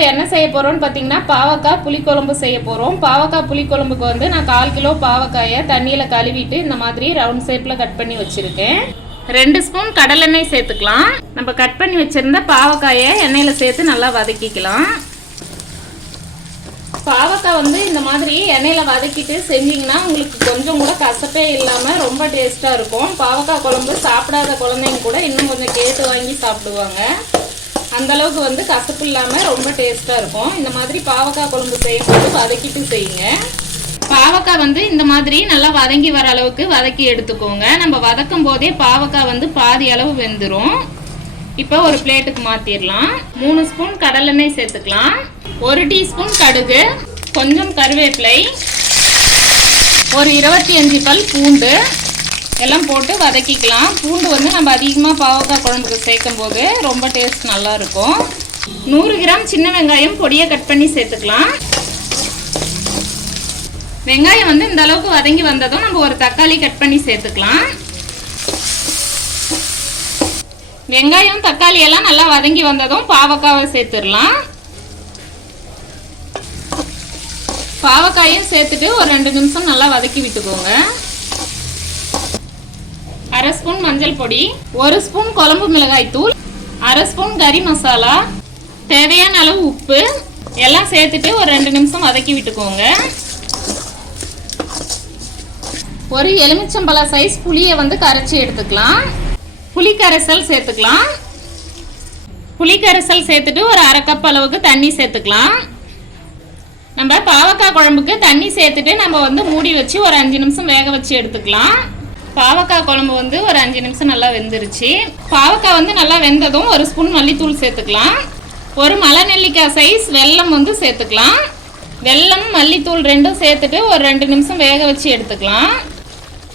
நம்ம என்ன செய்ய போறோம்னு பாத்தீங்கன்னா பாவக்காய் புளிக்குழம்பு செய்ய போறோம். பாவக்காய் புளிக்குழம்புக்கு வந்து நான் 1/4 கிலோ பாவக்காயை தண்ணியில கழுவிட்டு இந்த மாதிரி ரவுண்ட் ஷேப்ல கட் பண்ணி வச்சிருக்கேன். 2 ஸ்பூன் கடலெண்ணெய் சேர்த்துக்கலாம். நம்ம கட் பண்ணி வச்சிருந்த பாவக்காயை எண்ணெயில சேர்த்து நல்லா வதக்கிக்கலாம். பாவக்காய் வந்து இந்த மாதிரி எண்ணெயில வதக்கிட்டு செஞ்சீங்கன்னா உங்களுக்கு கொஞ்சம் கூட கசப்பே இல்லாம ரொம்ப டேஸ்டா இருக்கும். பாவக்காய் குழம்பு சாப்பிடாத குழந்தைங்க கூட இன்னும் கொஞ்சம் கேட்டு வாங்கி சாப்பிடுவாங்க. அந்த அளவுக்கு வந்து கசப்பு இல்லாம ரொம்ப டேஸ்டா இருக்கும். இந்த மாதிரி பாவக்காய் குழம்பு செய்யும்போது வதக்கிட்டு செய்யுங்க. பாவக்காய் வந்து இந்த மாதிரி நல்லா வதங்கி வர அளவுக்கு வதக்கி எடுத்துக்கோங்க. நம்ம வதக்கும் போதே பாவக்காய் வந்து பாதி அளவு வெந்துடும். இப்போ ஒரு பிளேட்டுக்கு மாத்திரலாம். 3 ஸ்பூன் கடலெண்ணெய் சேர்த்துக்கலாம். 1 டீஸ்பூன் கடுகு, கொஞ்சம் கருவேப்பிலை, ஒரு 25 பல் பூண்டு எல்லாம் போட்டு வதக்கிக்கலாம். பூண்டு வந்து நம்ம அதிகமாக பாவக்காய் குழம்புக்கு சேர்க்கும் போது ரொம்ப டேஸ்ட் நல்லா இருக்கும். 100 கிராம் சின்ன வெங்காயம் பொடியை கட் பண்ணி சேர்த்துக்கலாம். வெங்காயம் வந்து இந்த அளவுக்கு வதங்கி வந்ததும் நம்ம ஒரு தக்காளி கட் பண்ணி சேர்த்துக்கலாம். வெங்காயம் தக்காளி எல்லாம் நல்லா வதங்கி வந்ததும் பாவக்காவை சேர்த்துடலாம். பாவக்காயும் சேர்த்துட்டு ஒரு 2 நிமிஷம் நல்லா வதக்கி விட்டுக்கோங்க. 1/2 ஸ்பூன் மஞ்சள் பொடி, 1 ஸ்பூன் குழம்பு மிளகாய் தூள், 1/2 ஸ்பூன் கறி மசாலா, தேவையான அளவு உப்பு எல்லாம் சேர்த்துட்டு ஒரு 2 நிமிஷம் வதக்கி விட்டுக்கோங்க. ஒரு எலுமிச்சம்பழ சைஸ் புளியை வந்து கரைச்சி எடுத்துக்கலாம். புளி கரைசல் சேர்த்துக்கலாம். புளி கரைசல் சேர்த்துட்டு ஒரு 1/2 கப் அளவுக்கு தண்ணி சேர்த்துக்கலாம். நம்ம பாவக்காய் குழம்புக்கு தண்ணி சேர்த்துட்டு நம்ம வந்து மூடி வச்சு ஒரு 5 நிமிஷம் வேக வச்சு எடுத்துக்கலாம். பாவக்காய் குழம்பு வந்து ஒரு 5 நிமிஷம் நல்லா வெந்துருச்சு. பாவக்காய் வந்து நல்லா வெந்ததும் 1 ஸ்பூன் மல்லித்தூள் சேர்த்துக்கலாம். ஒரு மலை நெல்லிக்காய் சைஸ் வெல்லம் வந்து சேர்த்துக்கலாம். வெல்லம் மல்லித்தூள் ரெண்டும் சேர்த்துட்டு ஒரு 2 நிமிஷம் வேக வச்சு எடுத்துக்கலாம்.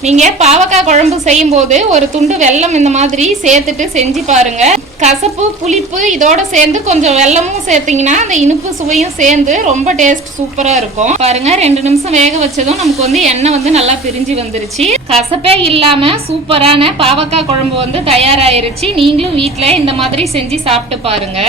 நீங்கள் பாவக்காய் குழம்பு செய்யும் போது ஒரு துண்டு வெல்லம் இந்த மாதிரி சேர்த்துட்டு செஞ்சு பாருங்க. கசப்பு புளிப்பு இதோட சேர்ந்து கொஞ்சம் வெல்லமும் சேர்த்தீங்கன்னா அந்த இனிப்பு சுவையும் சேர்ந்து ரொம்ப டேஸ்ட் சூப்பராக இருக்கும். பாருங்க 2 நிமிஷம் வேக வச்சதும் நமக்கு வந்து எண்ணெய் வந்து நல்லா பிரிஞ்சு வந்துருச்சு. கசப்பே இல்லாம சூப்பரான பாவக்காய் குழம்பு வந்து தயாராயிருச்சு. நீங்களும் வீட்டில் இந்த மாதிரி செஞ்சு சாப்பிட்டு பாருங்க.